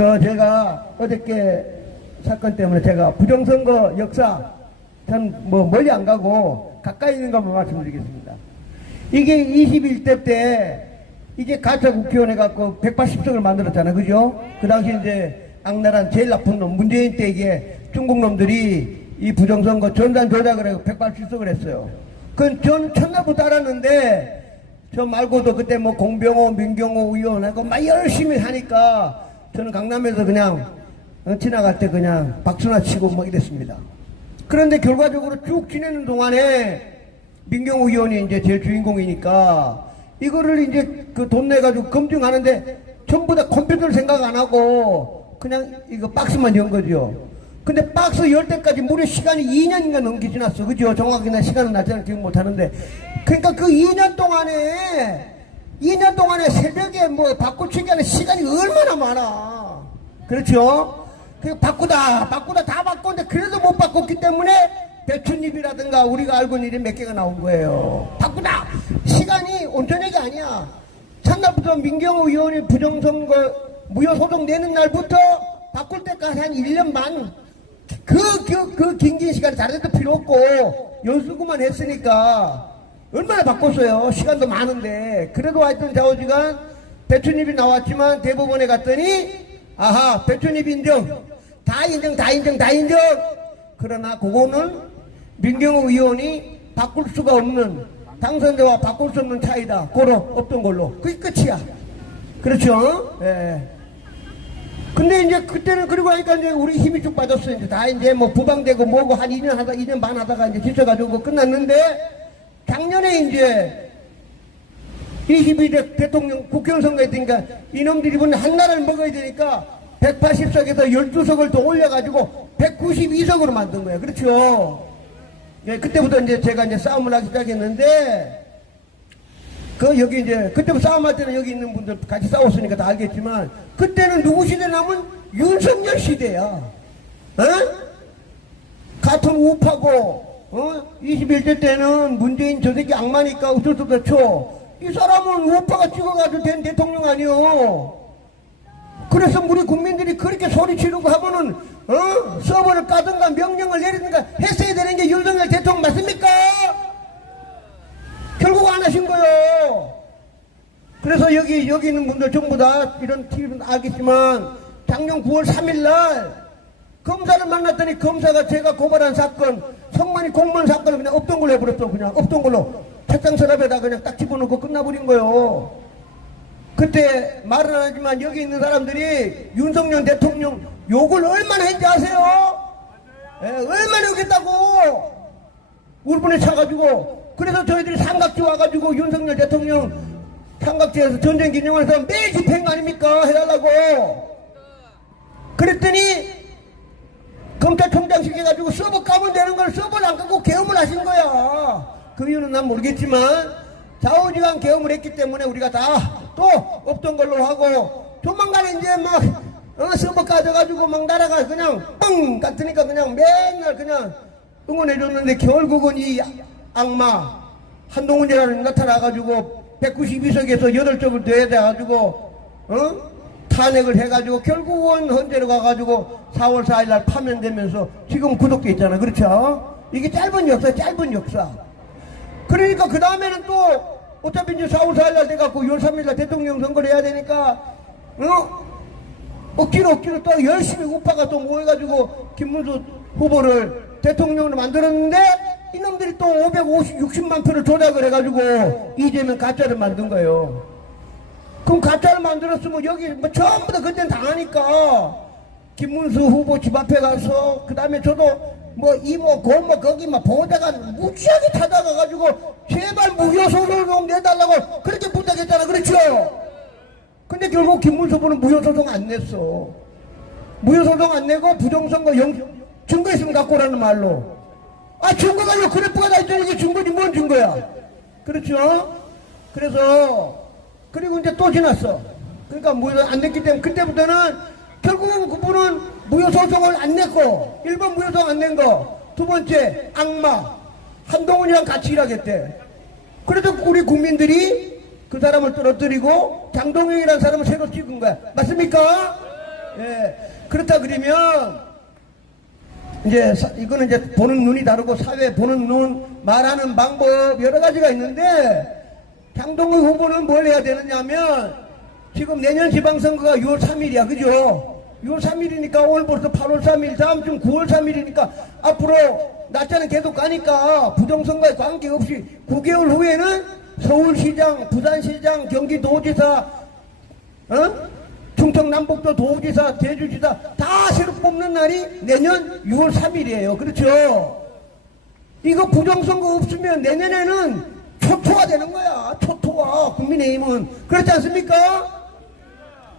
제가 어저께 사건 때문에 제가 부정선거 역사 참 뭐 멀리 안 가고 가까이 있는 것만 말씀드리겠습니다. 이게 21대 때 이게 가짜 국회의원 해갖고 180석을 만들었잖아요. 그죠? 그 당시 이제 악랄한 제일 나쁜 놈 문재인 때 이게 중국 놈들이 이 부정선거 전단 조작을 해서 180석을 했어요. 그건 전 첫날부터 알았는데 저 말고도 그때 뭐 공병호, 민경호 의원하고 막 열심히 하니까 저는 강남에서 그냥 지나갈 때 그냥 박수나 치고 뭐 이랬습니다. 그런데 결과적으로 쭉 지내는 동안에 민경호 의원이 이제 제일 주인공이니까 이거를 이제 그 돈 내가지고 검증하는데 전부 다 컴퓨터를 생각 안 하고 그냥 이거 박스만 연 거죠. 근데 박스 열 때까지 무려 시간이 2년인가 넘게 지났어. 그죠? 정확히 나 시간은 날짜를 기억 못 하는데. 그러니까 그 2년 동안에 새벽에 뭐 바꾸치기 하는 시간이 얼마나 많아. 그렇죠? 그 바꾸다 다 바꿨는데 그래도 못 바꿨기 때문에 배춧잎이라든가 우리가 알고 있는 일이 몇 개가 나온 거예요. 바꾸다! 시간이 온전하게 아니야. 첫날부터 민경호 의원이 부정선거 무효소송 내는 날부터 바꿀 때까지 한 1년 반 그 긴긴 시간이 다른 데도 필요 없고 연수구만 했으니까 얼마나 바꿨어요. 시간도 많은데. 그래도 하여튼 좌우지간 배춧잎이 나왔지만 대법원에 갔더니 아하 배춧잎 인정 다 인정 그러나 그거는 민경호 의원이 바꿀 수가 없는 당선자와 바꿀 수 없는 차이다. 고로 없던 걸로 그게 끝이야. 그렇죠? 예. 근데 이제 그때는 그리고 하니까 이제 우리 힘이 쭉 빠졌어요. 이제 다 이제 뭐 부방되고 뭐고 한 2년 반 하다가 이제 지쳐가지고 끝났는데 작년에 이제 22대 대통령 국회의원 선거에 되니까 이놈들이 이번에 한나라를 먹어야 되니까 180석에서 12석을 더 올려가지고 192석으로 만든 거예요. 그렇죠? 예, 그때부터 이제 제가 이제 싸움을 하기 시작했는데 여기 이제 그때부터 싸움할 때는 여기 있는 분들 같이 싸웠으니까 다 알겠지만 그때는 누구 시대냐면 윤석열 시대야. 어? 같은 우파고 21대 때는 문재인 저 새끼 악마니까 어쩔 수 없다 쳐. 이 사람은 우파가 찍어가지고 된 대통령 아니요. 그래서 우리 국민들이 그렇게 소리 지르고 하면은 서버를 까든가 명령을 내리든가 했어야 되는 게 윤석열 대통령 맞습니까? 결국 안 하신 거예요. 그래서 여기 있는 분들 전부 다 이런 TV는 알겠지만 작년 9월 3일날 검사를 만났더니 검사가 제가 고발한 사건 성만이 공무원 사건을 그냥 없던 걸로 해버렸어. 그냥 없던 걸로 책장 서랍에다 그냥 딱 집어넣고 끝나버린 거예요. 그때 말은 안 하지만 여기 있는 사람들이 윤석열 대통령 욕을 얼마나 했는지 아세요? 예, 얼마나 욕했다고 우리 분에 차가지고. 그래서 저희들이 삼각지 와가지고 윤석열 대통령 삼각지에서 전쟁 기념하면서 매일 집회한 거 아닙니까? 해달라고. 그랬더니 검찰총장식 해가지고 서버 까면 되는 걸 서버를 안 까고 계엄을 하신 거야. 그 이유는 난 모르겠지만 좌우지간 계엄을 했기 때문에 우리가 다 또 없던 걸로 하고 조만간에 이제 막 서버 까져가지고 막 나라가 그냥 뻥 같으니까 그냥 맨날 그냥 응원해줬는데 결국은 이 악마 한동훈이라는 나타나가지고 192석에서 8석을 더 해가지고 탄핵을 해가지고 결국은 헌재로 가가지고 4월 4일날 파면되면서 지금 구속돼 있잖아. 그렇죠? 이게 짧은 역사. 그러니까 그 다음에는 또 어차피 이제 4월 4일날 돼갖고 6월 3일날 대통령 선거를 해야 되니까 억지로 또 열심히 우파가 또 모여가지고 김문수 후보를 대통령으로 만들었는데 이놈들이 또 560만 표를 조작을 해가지고 이재명 가짜를 만든 거예요. 그럼 가짜를 만들었으면 여기 뭐 전부 다 그때는 당하니까 김문수 후보 집 앞에 가서 그 다음에 저도 뭐 이모 고모 거기 막 보다가 무지하게 찾아가가지고 제발 무효소송 내달라고 그렇게 부탁했잖아. 그렇죠? 근데 결국 김문수 후보는 무효소송 안 냈어. 무효소송 안 내고 부정선거 증거 있으면 갖고 오라는 말로. 아, 증거가 왜 그래프가 다 있더니 이게 증거지 뭔 증거야? 그렇죠? 그래서 그리고 이제 또 지났어. 그러니까 무효 안 냈기 때문에 그때부터는 결국은 그분은 무효소송을 안 냈고 1번 무효소송 안 낸 거, 두 번째 악마 한동훈이랑 같이 일하겠대. 그래도 우리 국민들이 그 사람을 떨어뜨리고 장동영이라는 사람을 새로 찍은 거야. 맞습니까? 예, 그렇다 그러면 이제 이거는 이제 보는 눈이 다르고 사회 보는 눈, 말하는 방법 여러 가지가 있는데 장동의 후보는 뭘 해야 되느냐면 지금 내년 지방선거가 6월 3일이야, 그죠? 6월 3일이니까 오늘 벌써 8월 3일, 다음 주 9월 3일이니까 앞으로 날짜는 계속 가니까 부정선거에 관계없이 9개월 후에는 서울시장, 부산시장, 경기도지사, 충청남북도 도지사, 제주지사 다 새로 뽑는 날이 내년 6월 3일이에요. 그렇죠? 이거 부정선거 없으면 내년에는 초토화 되는 거야. 초토화. 국민의힘은. 그렇지 않습니까?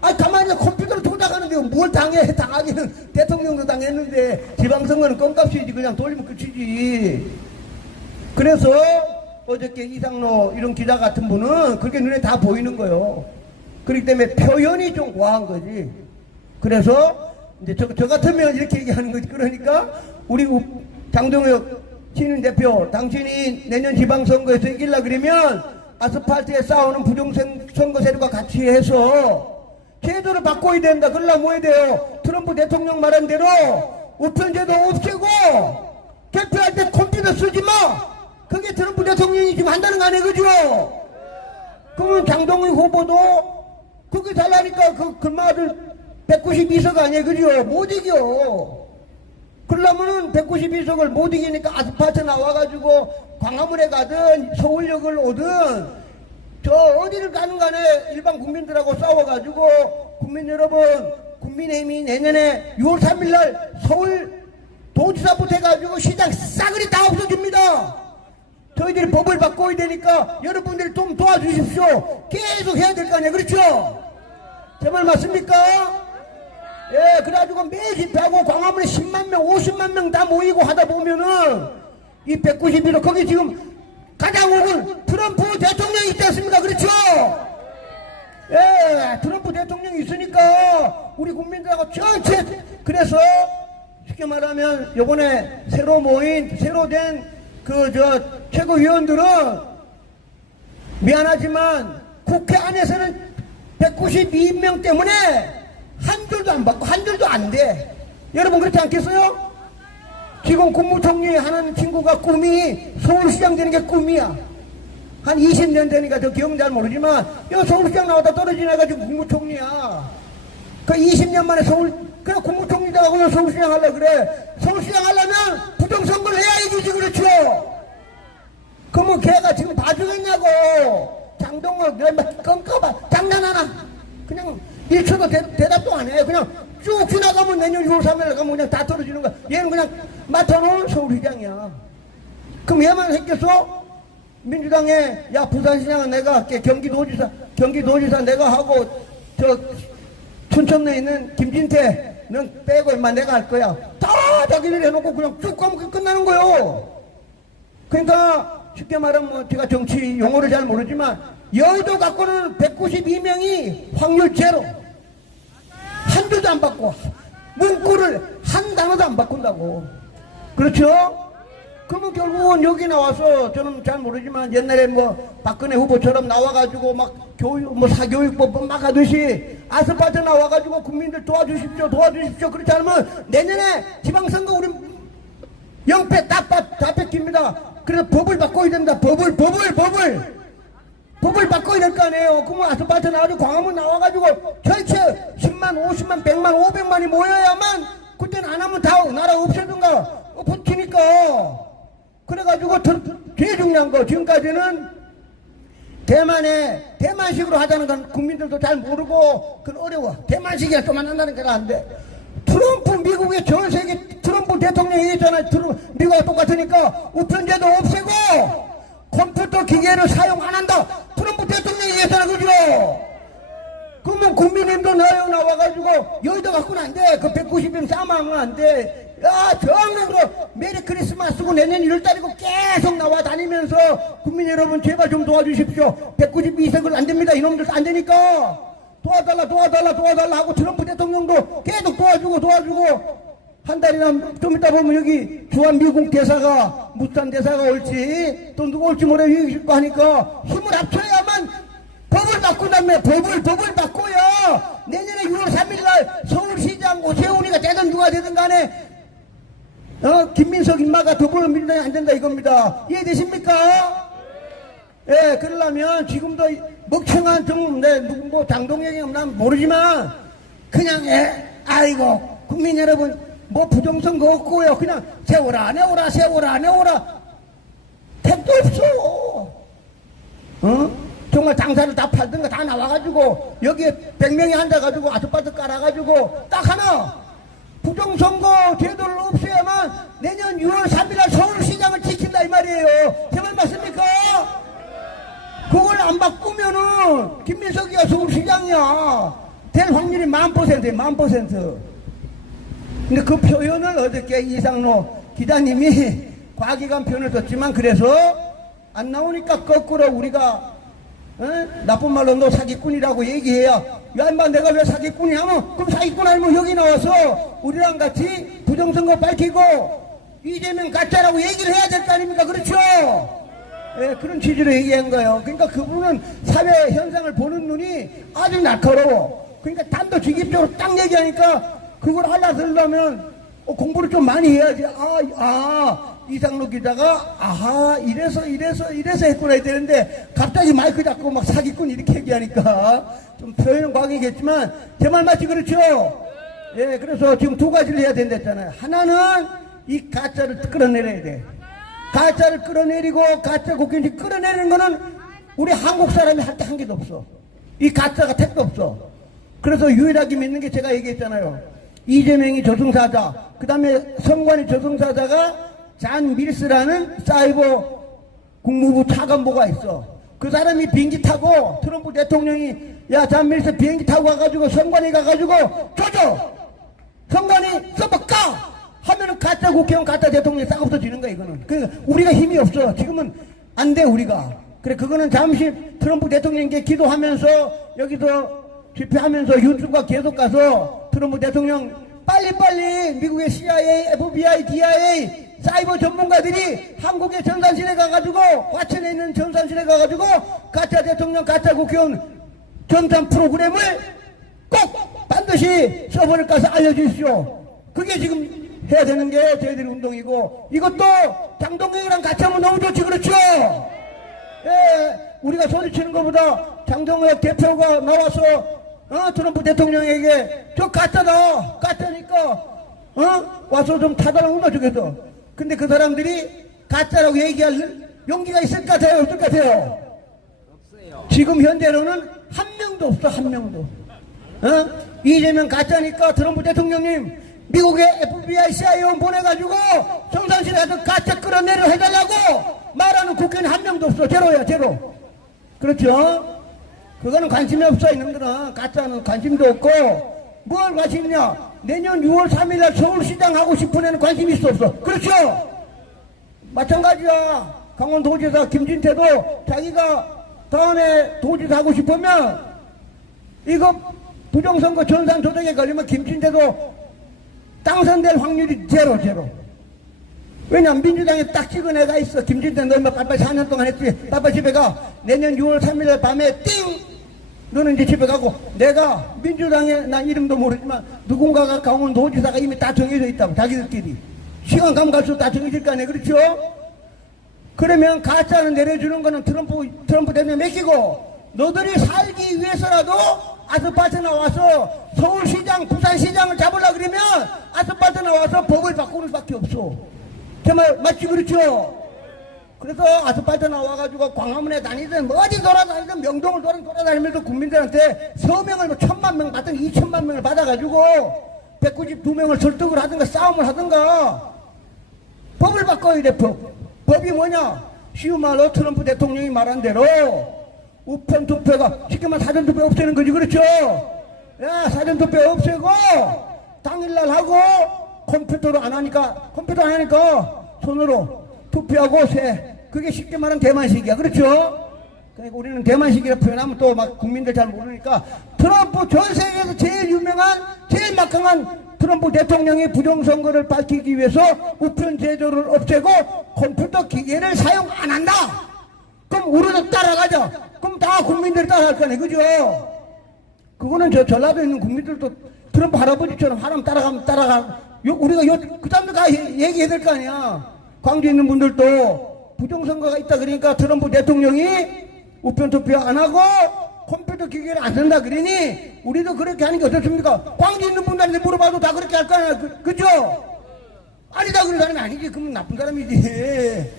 아, 가만히 컴퓨터로 조작하는데 뭘 당하기는 대통령도 당했는데 지방선거는 껌값이지. 그냥 돌리면 끝이지. 그래서 어저께 이상로 이런 기자 같은 분은 그렇게 눈에 다 보이는 거예요. 그렇기 때문에 표현이 좀 과한 거지. 그래서 이제 저 같으면 이렇게 얘기하는 거지. 그러니까 우리 장동혁 신인 대표, 당신이 내년 지방선거에서 이길라 그러면 아스팔트에 싸우는 부정선거 세력과 같이 해서 제도를 바꿔야 된다. 그러려면 뭐 해야 돼요? 트럼프 대통령 말한 대로 우편제도 없애고 개표할 때 컴퓨터 쓰지 마. 그게 트럼프 대통령이 지금 한다는 거 아니에요, 그죠? 그러면 장동희 후보도 그게 잘하니까 그 말을 192석 아니에요, 그죠? 못 이겨. 그러려면은 192석을 못 이기니까 아스팔트 나와가지고 광화문에 가든 서울역을 오든 저 어디를 가는 간에 일반 국민들하고 싸워가지고 국민 여러분, 국민의힘이 내년에 6월 3일날 서울 도지사부터 해가지고 시장 싸그리 다 없어집니다. 저희들이 법을 바꿔야 되니까 여러분들이 좀 도와주십시오. 계속 해야 될 거 아니에요, 그렇죠? 제 말 맞습니까? 예, 그래가지고 매일 집회하고 광화문에 10만 명, 50만 명 다 모이고 하다 보면은 이 191호 거기 지금 가장 오군 트럼프 대통령이 있지 않습니까? 그렇죠? 예, 트럼프 대통령이 있으니까 우리 국민들하고 전체 그래서 쉽게 말하면 요번에 새로 된 최고위원들은 미안하지만 국회 안에서는 192명 때문에 한 줄도 안 받고 한 줄도 안 돼. 여러분 그렇지 않겠어요? 지금 국무총리 하는 친구가 꿈이 서울시장 되는 게 꿈이야. 한 20년 되니까 저 기억은 잘 모르지만 여 서울시장 나왔다 떨어지나가지고 국무총리야. 그 20년 만에 그래 국무총리다가 그냥 서울시장 하려 그래. 서울시장 하려면 부정선거를 해야 이기지, 그렇죠? 그러면 걔가 지금 봐주겠냐고. 장동혁 껌까봐 장난하나. 그냥 1초도 대답도 안 해. 그냥 쭉 지나가면 내년 6월 3일 가면 그냥 다 떨어지는 거야. 얘는 그냥 맡아놓은 서울시장이야. 그럼 얘만 했겠어? 민주당에 야 부산시장은 내가 할게. 경기도지사 내가 하고 저 춘천에 있는 김진태 넌 빼고 임마 내가 할 거야. 다 자기들 해놓고 그냥 쭉 가면 끝나는 거요. 그러니까 쉽게 말하면 뭐 제가 정치 용어를 잘 모르지만 여의도 갖고는 192명이 확률 제로. 한 줄도 안 바꿔. 문구를 한 단어도 안 바꾼다고. 그렇죠? 그러면 결국은 여기 나와서 저는 잘 모르지만 옛날에 뭐 박근혜 후보처럼 나와가지고 막 사교육법 막 하듯이 아스팔트 나와가지고 국민들 도와주십시오. 그렇지 않으면 내년에 지방선거 우리 영패 다 뺏깁니다. 그래서 법을 바꿔야 된다. 법을 바꿔야 될 거 아니에요. 그러면 아스팔트 나와가지고 광화문 나와가지고 전체 10만, 50만, 100만, 500만이 모여야만 그때는 안 하면 다 나라 없애든가 버티니까. 그래가지고 제일 중요한 거 지금까지는 대만식으로 하자는 건 국민들도 잘 모르고 그건 어려워. 대만식이야 좀 한다는 게 안 돼. 트럼프 미국의 전 세계 트럼프 대통령이 얘기했잖아요. 미국과 똑같으니까 우편제도 없애고 컴퓨터 기계를 사용 안 한다. 트럼프 대통령이 얘기했잖아요. 그죠? 그러면 국민님도 나와가지고 여의도 갖고는 안 돼. 그 190명 싸움하면 안 돼. 야, 정말로 메리 크리스마스고 내년 1월달이고 계속 나와 다니면서 국민 여러분 제발 좀 도와주십시오. 192석을 안 됩니다. 이놈들 안 되니까 도와달라 하고 트럼프 대통령도 계속 도와주고 한 달이나 좀 있다 보면 여기 주한 미국 대사가 무탄 대사가 올지 또 누구 올지 모르 고 하니까 힘을 합쳐야만 법을 바꾼다며. 법을 바꿔야 내년에 6월 3일날 서울시 누가 되든 간에 김민석 인마가 더불어민주당에 안 된다 이겁니다. 이해되십니까? 예, 그러려면 지금도 먹청한 뭐 장동영이 난 모르지만 그냥 아이고 국민 여러분 뭐 부정선거 없고요. 그냥 세워라 내오라 세워라 내오라 택도 없어. 정말 당사를 다 팔든가 다 나와가지고 여기에 100명이 앉아가지고 아스팔트 깔아가지고 딱 하나 부정선거 제도를 없애야만 내년 6월 3일날 서울시장을 지킨다 이 말이에요. 제 말 맞습니까? 그걸 안 바꾸면은 김민석이가 서울시장이야 될 확률이 10,000%예요. 10,000%. 근데 그 표현을 어저께 이상로 기자님이 과기관 표현을 썼지만 그래서 안 나오니까 거꾸로 우리가 나쁜 말로 너 사기꾼이라고 얘기해야 야 인마 내가 왜 사기꾼이냐면 그럼 사기꾼 아니면 여기 나와서 우리랑 같이 부정선거 밝히고 이재명 가짜라고 얘기를 해야 될 거 아닙니까? 그렇죠? 예, 그런 취지로 얘기한 거예요. 그러니까 그분은 사회 현상을 보는 눈이 아주 날카로워. 그러니까 단도직입적으로 딱 얘기하니까 그걸 알아들으려면 공부를 좀 많이 해야지. 이상로 기자가 아하 이래서 했구나 해야 되는데 갑자기 마이크 잡고 막 사기꾼 이렇게 얘기하니까 좀 표현은 과학이겠지만 제 말 맞지 그렇죠? 예, 그래서 지금 두 가지를 해야 된다잖아요. 하나는 이 가짜를 끌어내려야 돼. 가짜를 끌어내리고 가짜 국회의원이 끌어내리는 거는 우리 한국 사람이 할 때 한 개도 없어. 이 가짜가 택도 없어. 그래서 유일하게 믿는 게 제가 얘기했잖아요. 이재명이 저승사자, 그 다음에 선관위 저승사자가 잔 밀스라는 사이버 국무부 차관보가 있어. 그 사람이 비행기 타고 트럼프 대통령이 야 잔 밀스 비행기 타고 가가지고 선관위 가가지고 조져! 선관위 서버 까! 하면은 가짜 국회의원 가짜 대통령이 싹 없어지는 거야 이거는. 그러니까 우리가 힘이 없어. 지금은 안 돼 우리가. 그래 그거는 잠시 트럼프 대통령께 기도하면서 여기서 집회하면서 유튜브가 계속 가서 트럼프 대통령 빨리빨리 미국의 CIA, FBI, DIA 사이버 전문가들이 한국의 전산실에 가가지고 과천에 있는 전산실에 가가지고 가짜 대통령 가짜 국회의원 전산 프로그램을 꼭 반드시 서버를 가서 알려주십시오. 그게 지금 해야 되는 게 저희들의 운동이고 이것도 장동영이랑 같이 하면 너무 좋지 그렇죠? 예, 우리가 소리치는 것보다 장동혁 대표가 나와서 트럼프 대통령에게 저 가짜다 가짜니까 와서 좀 타달라고 눌러주겠어. 근데 그 사람들이 가짜라고 얘기할 용기가 있을 것 같아요 없을 것 같아요? 없어요. 지금 현재로는 한 명도 없어. 한 명도. 이재명 가짜니까 트럼프 대통령님 미국의 FBI, CIA 보내가지고 정상실에 가서 가짜 끌어내려 해달라고 말하는 국회의원 한 명도 없어. 제로야 제로. 그렇죠? 그거는 관심이 없어. 이놈들은 가짜는 관심도 없고 뭘 관심이냐. 내년 6월 3일날 서울시장 하고 싶은 애는 관심이 있어 없어? 그렇죠? 마찬가지야. 강원도지사 김진태도 자기가 다음에 도지사 하고 싶으면 이거 부정선거 전산 조작에 걸리면 김진태도 당선될 확률이 제로. 왜냐면 민주당에 딱 찍은 애가 있어. 김진태 너 인마 빨빨 4년 동안 했지. 빨빨 집에 가. 내년 6월 3일 밤에 띵! 너는 이제 집에 가고 내가 민주당에 나 이름도 모르지만 누군가가 강원도지사가 이미 다 정해져 있다고 자기들끼리. 시간 가면 갈수록 다 정해질 거 아니에요. 그렇죠? 그러면 가짜는 내려주는 거는 트럼프 대통령 맡기고 너들이 살기 위해서라도 아스팔트 나와서 서울시장, 부산시장을 잡으려고 그러면 아스팔트 나와서 법을 바꾸는 수밖에 없어. 정말 맞지 그렇죠? 그래서 아스팔트 나와가지고 광화문에 다니든 뭐 어디 돌아다니든 명동을 돌아다니면서 국민들한테 서명을 뭐 1,000만 명 받든 2,000만 명을 받아가지고 192명을 설득을 하든가 싸움을 하든가 법을 바꿔야 돼. 법이 뭐냐? 쉬운 말로 트럼프 대통령이 말한 대로 우편 투표가 쉽게 말하면 사전투표 없애는 거지 그렇죠? 야 사전투표 없애고 당일날 하고 컴퓨터 안 하니까 손으로 투표하고 세. 그게 쉽게 말하면 대만식이야 그렇죠? 그러니까 우리는 대만식이라 표현하면 또 막 국민들 잘 모르니까 트럼프 전 세계에서 제일 유명한 제일 막강한 트럼프 대통령이 부정선거를 밝히기 위해서 우편 제도를 없애고 컴퓨터 기계를 사용 안 한다. 그럼 우리도 따라가자. 그럼 다 국민들이 따라갈 거네 그죠? 그거는 저 전라도에 있는 국민들도 트럼프 할아버지처럼 하나면 우리가 그 다음에 다 얘기해야 될 거 아니야. 광주에 있는 분들도 부정선거가 있다 그러니까 트럼프 대통령이 우편 투표 안 하고 컴퓨터 기계를 안 쓴다 그러니 우리도 그렇게 하는 게 어떻습니까? 광주에 있는 분들한테 물어봐도 다 그렇게 할 거 아니야. 그죠? 아니다 그런 사람이 아니지. 그러면 나쁜 사람이지.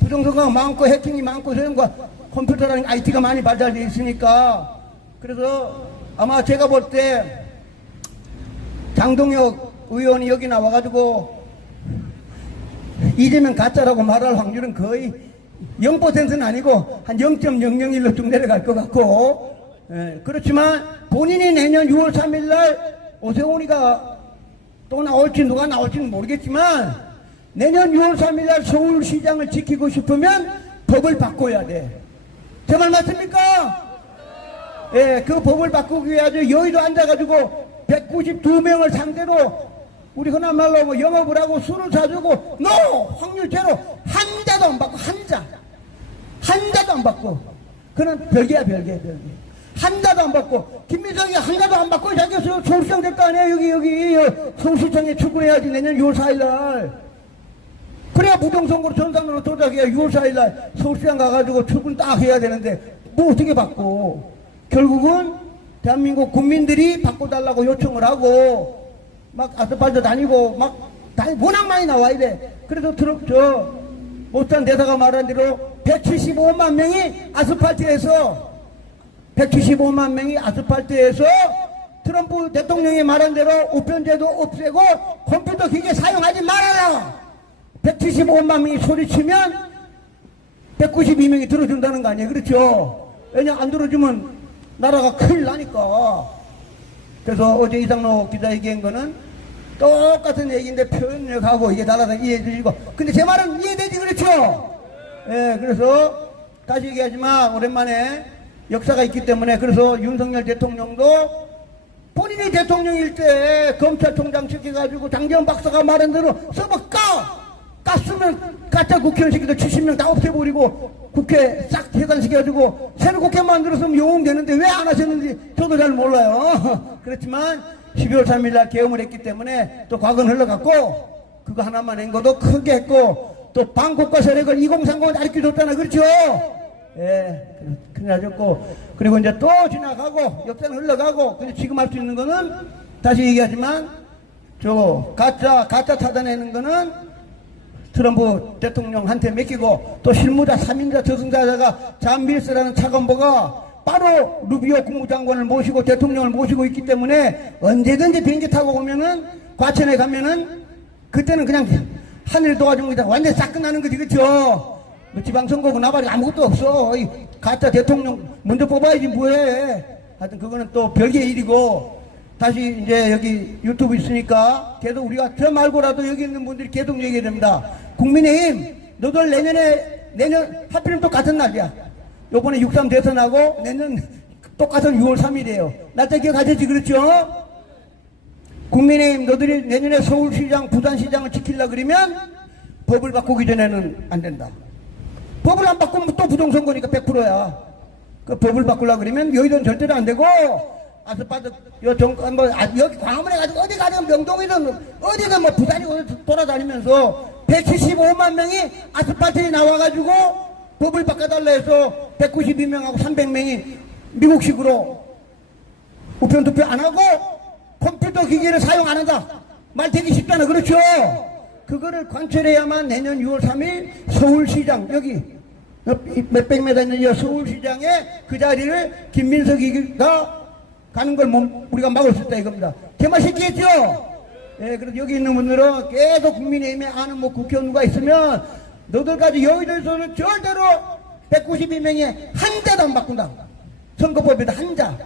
부정선거가 많고 해킹이 많고 소형과 컴퓨터라는 IT가 많이 발달되어 있으니까. 그래서 아마 제가 볼 때 장동혁 의원이 여기 나와가지고 이재명 가짜라고 말할 확률은 거의 0%는 아니고 한 0.001로 쭉 내려갈 것 같고, 예, 그렇지만 본인이 내년 6월 3일 날 오세훈이가 또 나올지 누가 나올지는 모르겠지만 내년 6월 3일 날 서울시장을 지키고 싶으면 법을 바꿔야 돼. 제 말 맞습니까? 예, 그 법을 바꾸기 위해 아주 여의도 앉아가지고 192명을 상대로 우리 흔한 말로 뭐 영업을 하고 술을 사주고 확률 제로 한 자도 안 받고 한 자도 안 받고 그는 별개야 별개 한 자도 안 받고 김민석이 한 자도 안 받고 자기가 서울시장 될 거 아니에요. 여기 서울시장에 출근해야지 내년 6월 4일 날. 그래야 부정선거로 전산으로 도작해야 6월 4일 날 서울시장 가가지고 출근 딱 해야 되는데 뭐 어떻게 받고. 결국은 대한민국 국민들이 바꿔달라고 요청을 하고 막 아스팔트 다니고 워낙 많이 나와야 돼. 그래서 못산 대사가 말한 대로 175만 명이 아스팔트에서 트럼프 대통령이 말한 대로 우편제도 없애고 컴퓨터 기계 사용하지 말아라. 175만 명이 소리치면 192명이 들어준다는 거 아니에요. 그렇죠? 왜냐 안 들어주면 나라가 큰일 나니까. 그래서 어제 이상로 기자 얘기한 거는 똑같은 얘기인데 표현력하고 이게 나라가 이해해 주시고. 근데 제 말은 이해되지 그렇죠? 예, 그래서 다시 얘기하지만 오랜만에 역사가 있기 때문에 그래서 윤석열 대통령도 본인이 대통령일 때 검찰총장 시켜가지고 장재원 박사가 말한 대로 서버 깠으면 가짜 국회의원 시키도 70명 다 없애버리고 국회 싹 해산시켜가지고 새로 국회 만들었으면 용음 되는데 왜 안 하셨는지 저도 잘 몰라요. 그렇지만 12월 3일 날 계엄을 했기 때문에 또 과거는 흘러갔고 그거 하나만 한 것도 크게 했고 또 방콕과 세력을 2030을 가르쳐줬잖아. 그렇죠? 예, 큰일 나셨고 그리고 이제 또 지나가고 역사는 흘러가고 근데 지금 할 수 있는 거는 다시 얘기하지만 가짜 찾아내는 거는 트럼프 대통령한테 맡기고 또 실무자 3인자 저승사자가 잔 밀스라는 차관보가 바로 루비오 국무장관을 모시고 대통령을 모시고 있기 때문에 언제든지 비행기 타고 오면은 과천에 가면은 그때는 그냥 하늘 도와준 거다. 완전히 싹 끝나는 거지. 그렇죠? 지방선거고 나발이 아무것도 없어. 가짜 대통령 먼저 뽑아야지 뭐해. 하여튼 그거는 또 별개의 일이고 다시 이제 여기 유튜브 있으니까 계속 우리가 저 말고라도 여기 있는 분들이 계속 얘기해야 됩니다. 국민의힘 너들 내년 하필이면 또 같은 날이야. 요번에 6.3 대선하고 내년 똑같은 6월 3일이에요. 날짜 기억하셨지? 그렇죠? 국민의힘 너들이 내년에 서울시장 부산시장을 지키려고 그러면 법을 바꾸기 전에는 안 된다. 법을 안 바꾸면 또 부정선거니까 100%야. 그 법을 바꾸려고 그러면 여의도는 절대로 안 되고 아스팔트 여기 광화문에 가지고 어디 가든 명동이든 어디든 뭐 부산이고 돌아다니면서 175만 명이 아스팔트에 나와가지고 법을 바꿔달라 해서 192명하고 300명이 미국식으로 우편투표 안 하고 컴퓨터 기기를 사용 안 한다. 말 되기 쉽잖아. 그렇죠? 그거를 관철해야만 내년 6월 3일 서울시장 여기 몇백 메다 있는 서울시장에 그 자리를 김민석이가 가는 걸 우리가 막을 수 있다 이겁니다. 제 말 쉽겠죠? 예, 그래서 여기 있는 분들은 계속 국민의힘에 아는 국회의원과 있으면 너들까지 여의도에서는 절대로 192명에 한 자도 안 바꾼다. 선거법에다 한 자.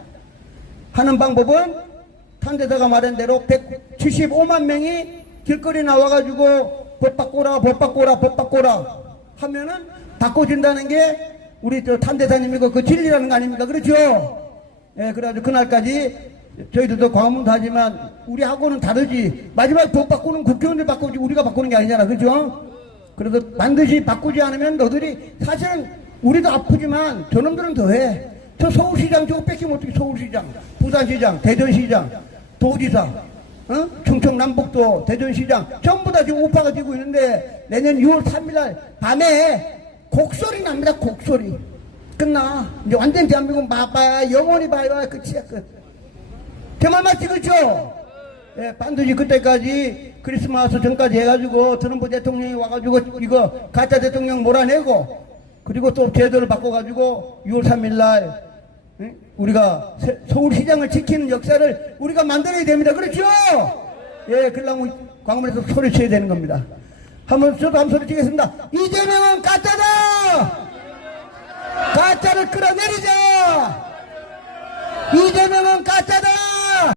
하는 방법은 탄대사가 말한 대로 175만 명이 길거리 나와가지고 법 바꿔라 하면은 바꿔준다는 게 우리 탄대사님이고 그 진리라는 거 아닙니까? 그렇죠? 예, 그래가지고 그날까지 저희들도 광화문도 하지만 우리하고는 다르지. 마지막 법 바꾸는 국회의원들 바꾸지 우리가 바꾸는 게 아니잖아. 그죠? 그래서 반드시 바꾸지 않으면 너들이 사실은 우리도 아프지만 저놈들은 더해. 저 서울시장 저거 뺏기면 어떻게 서울시장, 부산시장, 대전시장, 도지사, 충청 남북도 대전시장 전부 다 지금 우파가 지고 있는데 내년 6월 3일날 밤에 곡소리 납니다. 곡소리 끝나. 이제 완전 대한민국 봐봐야 영원히 봐야 끝이야 끝. 제 말 맞지 그렇죠? 예, 반드시 그때까지 크리스마스 전까지 해가지고 트럼프 대통령이 와가지고 이거 가짜 대통령 몰아내고 그리고 또 제도를 바꿔가지고 6월 3일날 우리가 서울시장을 지키는 역사를 우리가 만들어야 됩니다. 그렇죠? 예, 그러려면 광화문에서 소리쳐야 되는 겁니다. 저도 한번 소리치겠습니다. 이재명은 가짜다! 가짜를 끌어내리자! 이재명은 가짜다!